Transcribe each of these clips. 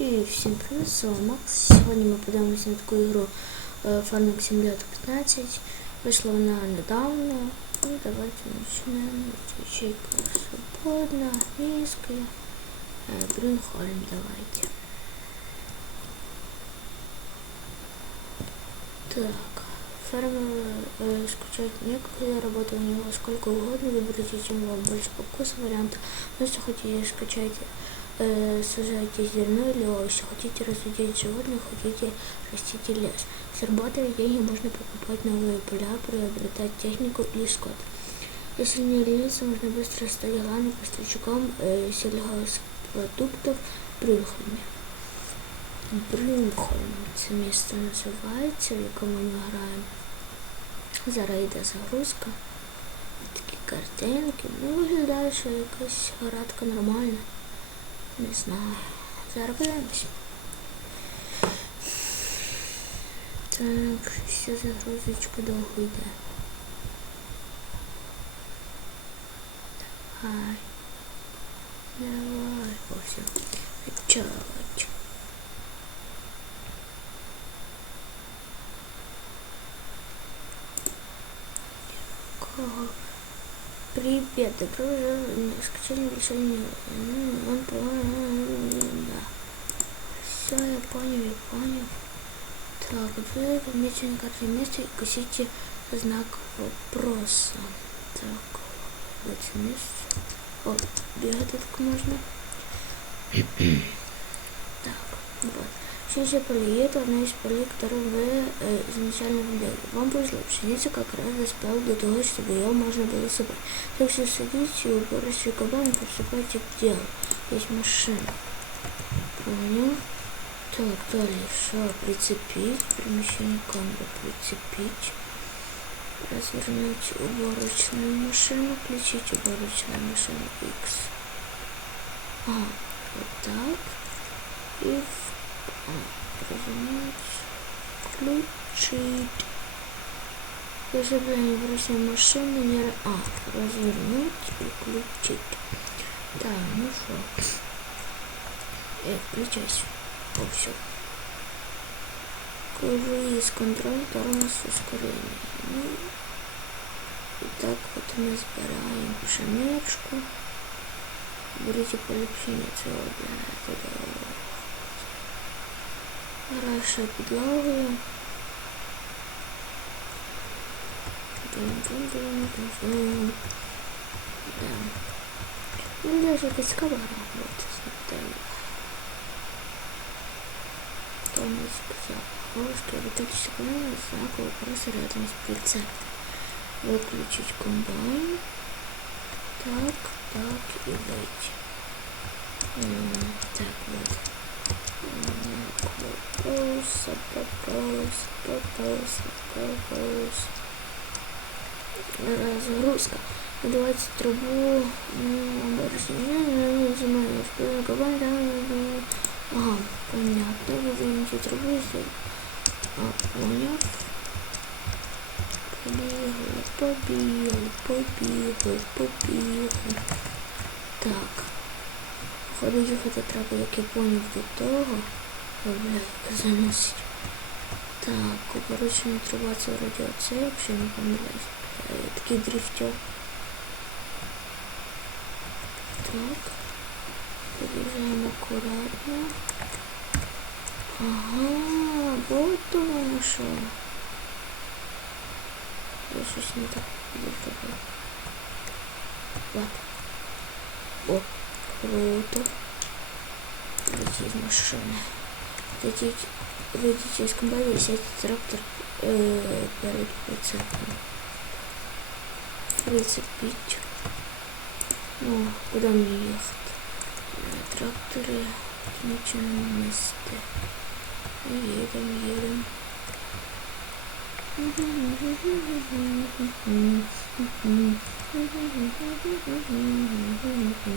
І всім привіт, з вами Макс. Сьогодні ми подивимося на таку ігру е, Farming Simulator 15. Вийшла вона недавно. І давайте почнемо. Ячейка свободна, англійська. Брюнхольм давайте. Так. Фермер э, скачать некогда, работа у него сколько угодно, выберите, чем вам больше по вариант. Но если хотите скачать, э, сажайте зерно или овощи, хотите разводить животных, хотите растите лес. Заработав деньги можно покупать новые поля, приобретать технику и скот. Если не лениться, можно быстро стать главным поставщиком э, сельхозпродуктов в Брюнхольме. Брюнхольм це місто називається, в якому ми граємо. Зараз йде загрузка. Такі картинки. Ну, виглядає, що якась горадка нормальна. Не знаю. Зараз подивимось. Так, ще загрузочка довго йде. Давай. Давай. О, все. Начать. Ого. Привет, добро пожаловать. Скачали решение. Он, по-моему, да. Все, я понял, я понял. Так, вы отметьте на карте место и косите знак вопроса. Так, вот место. О, бегать так можно. так, вот. Сейчас поле это одна из полей, которую вы э, изначально выбрали. Вам повезло, пшеница как раз доспела до того, чтобы ее можно было собрать. Так что садитесь и уборочный кабан и приступайте к делу. Есть машина. Понял. Так, далее, что? Прицепить, перемещение камеры, прицепить. Развернуть уборочную машину, включить уборочную машину X. А, вот так. И разумеется, включить. Заживление бросной машины не... А, развернуть и включить. Так, ну что. Э, включайся. О, все. Круиз контроль, тормоз, ускорение. Ну, и так вот мы сбираем пшеничку. Берите пшеницы, вот для этого. Хорошо, підлогою. Да. Ну, даже якась кава работа смотрели. Кто мне сказал? Ложка, электрический канал, знак вопроса рядом с прицепом. Выключить комбайн. Так, так и. М, Так, вот. Попался, попался, попался, попался. Разгрузка. Надувайте трубу. Ага, понятно. Выдвиньте трубу. А, понял. Побегали, побегали, побегали, побегали. Так. Походу їхати треба, як я поняв, до того. Ой, блядь, заносить. Так, упоручена труба це вроді оце, якщо я не помиляюсь. Е, Такий дрифтер. Так. Під'їжджаємо акуратно. Ага, вот воно що. Я щось не так підійшов. Ладно. О, круто. Выйти из машины. Выйдите, выйдите из комбайна и сядьте в трактор э, перед прицепом. Прицепить. Ну, куда мне ехать? На тракторе не месте. Едем, едем.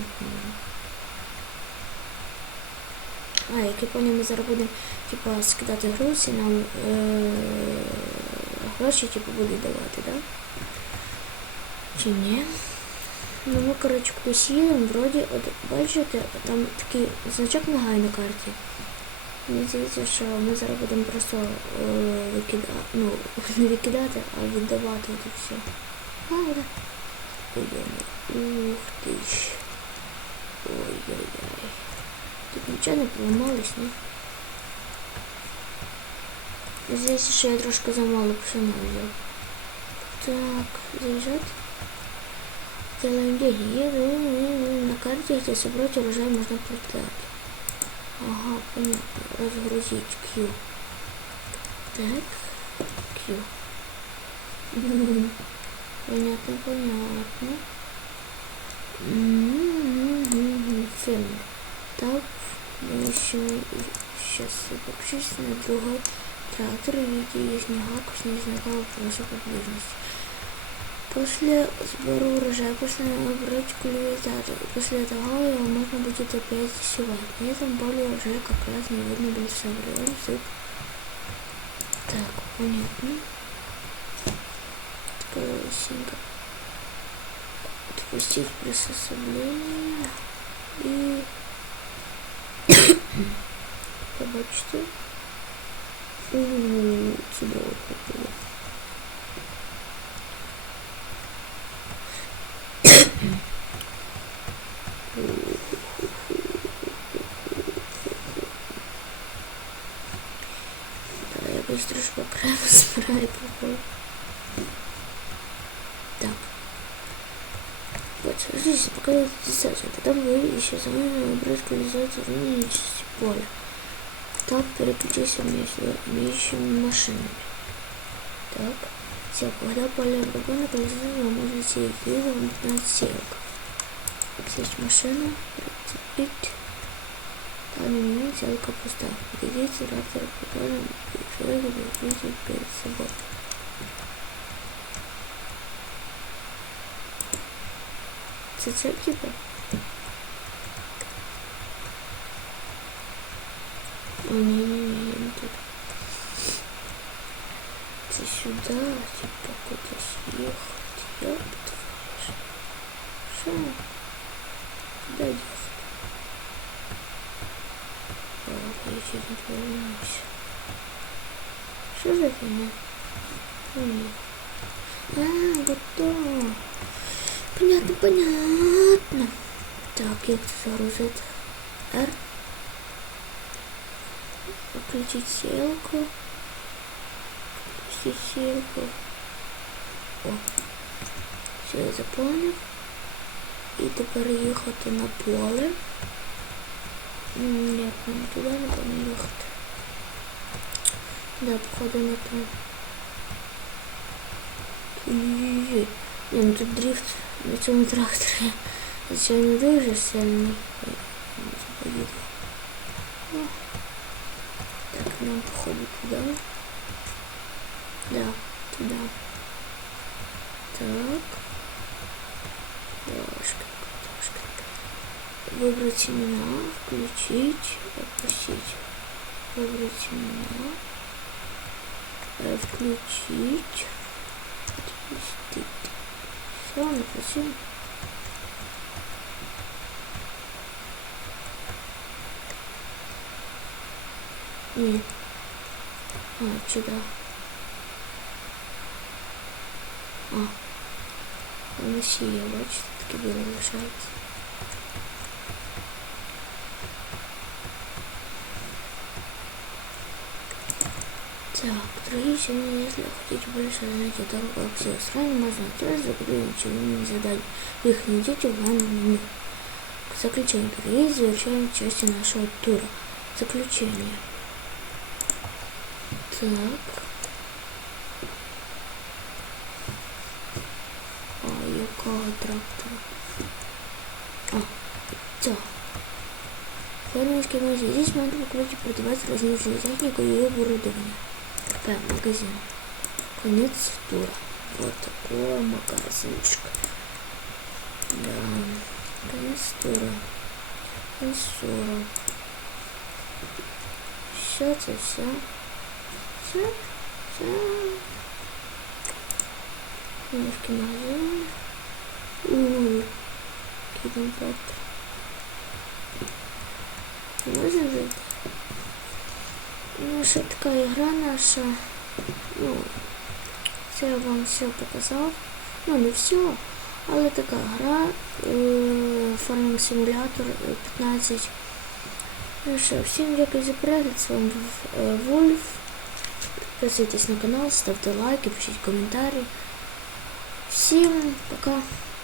А, як я поняв, ми зараз будемо типа, скидати груз і нам е- гроші типу, будуть давати, да? Чи ні? Ну ми, коротше, кудись вроді, от бачите, там такий значок мигає на карті. Мені здається, що ми зараз будемо просто е, викидати, ну, не викидати, а віддавати це все. А, ух ти ж. Ой-ой-ой. Тут нічого не поламалось, ні? Мені Здається, що я трошки замало пшена взяв. Так, заезжать. Делаем беги. Еду на карте, где собрать урожай можно продать. Ага, понятно. Разгрузить Q. Так, Q. Понятно, понятно. Фермер. Так, мы еще сейчас покажусь на другой трактор в виде снега, снега вопроса поблизости. После сбора урожая, после обрать кульвизатор. После того его можно будет опять засевать. На этом поле уже как раз не видно будет собран сып. Так, понятно. Коротенько. Отпустить приспособление. И... Побачите. Сюда вот. Давай я быстро ж по краю збираю покой. Так. Вот, здесь пока дистанция. Потом вы еще за мной обрезку реализацию равной части поля. Так, переключайся между имеющими машинами. Так. Все, когда поле обработано, количество можно сеять видом на сеялка. Сесть машину, прицепить. Там не сеялка пуста. Перейдите трактор, который человека будет перед собой. Зачем О, не-не-не, я не. Ты сюда, типа, куда съехать? Ёб твою. Шо? Куда ехать? Ладно, я чуть не повернусь. Что за фигня? Ой. А, вот то. Понятно, понятно. Так, як це загрузити? R. Включить селку. Включить селку. О. Все, я заповнив. І тепер їхати на поле. М, Ні, не туди не будемо їхати. Да, походу на то. Ой-ой-ой. Ні, ну тут дрифт на цьому тракторі. Звичайно, дуже сильний. Нам походу туди. Да, туда. Так. Трошки, трошки. Выбрать имена, включить, отпустить. Выбрать имена. Э, Включить. Отпустить. Все, напустим. Нет. А, сюда. А. Вона сіє, бачите, таке біле лишається. Так, дорогие семьи, если хотите больше занятий того, как все устроено, можно тоже закрыть ничего задать. Их найдете в данном меню. К заключению переезд завершаем части нашего тура. Заключение. Так. А, якого трактора? А, цього. Фермерский магазин. Здесь можно покупать и продавать различную технику и оборудование. П. Магазин. Конец тура. Вот такой магазинчик. Да. Конец тура. Конец тура. Все, это все. Все. Все. Немножко магазин. Ууу. Какие там трактор. Можно зайти? що така ігра наша. Ну, це я вам все показав. Ну, не все, але така гра. Фармінг симулятор 15. Ну що, всім дякую за перегляд. З вами був е, Вольф. Підписуйтесь на канал, ставте лайки, пишіть коментарі. Всім пока.